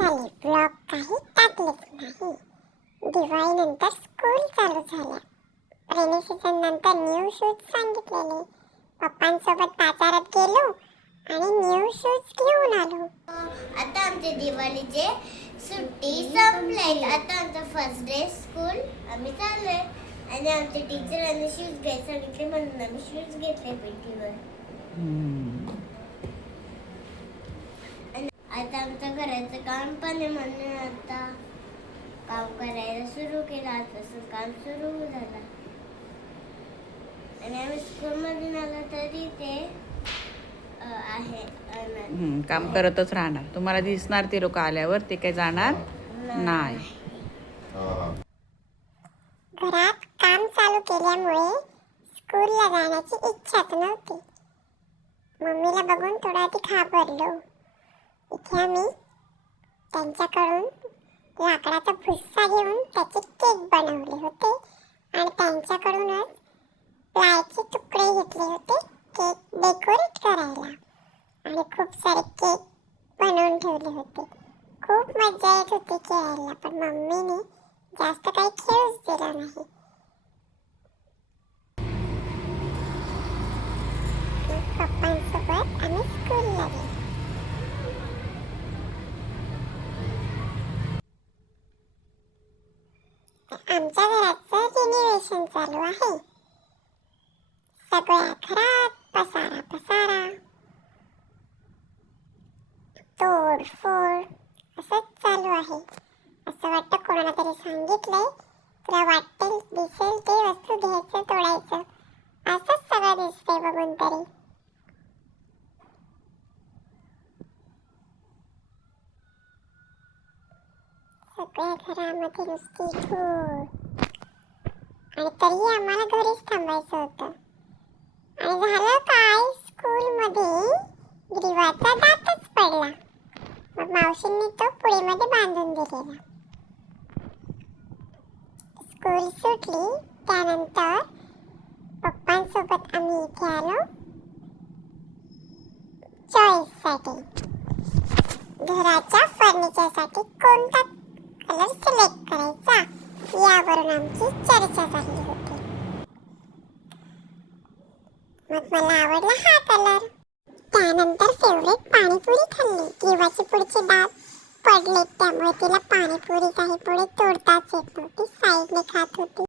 झाले ब्लॉग काही टाकलेच नाही. दिवाळीनंतर स्कूल चालू झाल्या. रेनी सीझन नंतर न्यू शूज सांगितलेले. पप्पांसोबत बाजारात गेलो आणि न्यू शूज घेऊन आलो. आता आमचे दिवाळीचे सुट्टी संपले आता आमचा फर्स्ट डे स्कूल आम्ही चाललोय. आणि आमच्या टीचरांनी शूज घ्यायला सांगितले म्हणून आम्ही शूज घेतले पेटीवर. घराचं काम पण आहे म्हणून आता काम करायला सुरू केलं आजपासून काम सुरू झालं. आणि आम्ही स्कूलमधून आलो तरी ते अ, आहे काम करतच राहणार. तुम्हाला दिसणार ते लोक आल्यावर ते काही जाणार नाही. घरात काम चालू केल्यामुळे स्कूलला जाण्याची इच्छाच नव्हती. मम्मीला बघून थोडा आधी घाबरलो. इथे आम्ही त्यांच्याकडून लाकडाचा भुस्सा घेऊन त्याचे केक बनवले होते. आणि त्यांच्याकडूनच प्लायचे तुकडे घेतले होते केक डेकोरेट करायला. आणि खूप सारे केक बनवून ठेवले होते. खूप मजा येत होती खेळायला पण मम्मीने जास्त काही खेळूच दिला नाही मग पप्पांसोबत आम्ही स्कूलला गेलो आमच्या घराचं रिनिवेशन चालू आहे. सगळ्या घरात पसारा पसारा. तोडफोड असंच चालू आहे. असं वाटतं कोणाला तरी सांगितलंय. तुला वाटेल दिसेल ते वस्तू घ्यायचं तोडायचं असंच सगळं दिसतंय बघून तरी सगळ्या घरामध्ये नुसती धूळ आणि तरी आम्हाला घरीच थांबायचं होतं. आणि झालं काय? स्कूलमध्ये ग्रीवाचा दातच पडला. मग मावशींनी तो पुडीमध्ये बांधून दिलेला. स्कूल सुटली. त्यानंतर पप्पांसोबत आम्ही इथे आलो. चॉईससाठी घराच्या फर्निचरसाठी कोणता कलर सिलेक्ट करायचा. यावरून आमची चर्चा झाली होती. मग मला आवडला हा कलर. त्यानंतर फेवरेट पाणीपुरी खाल्ली. किंवाची पुढचे दात पडले. त्यामुळे तिला पाणीपुरी काही पुढे तोडताच येत नव्हती. साईडने खात होती.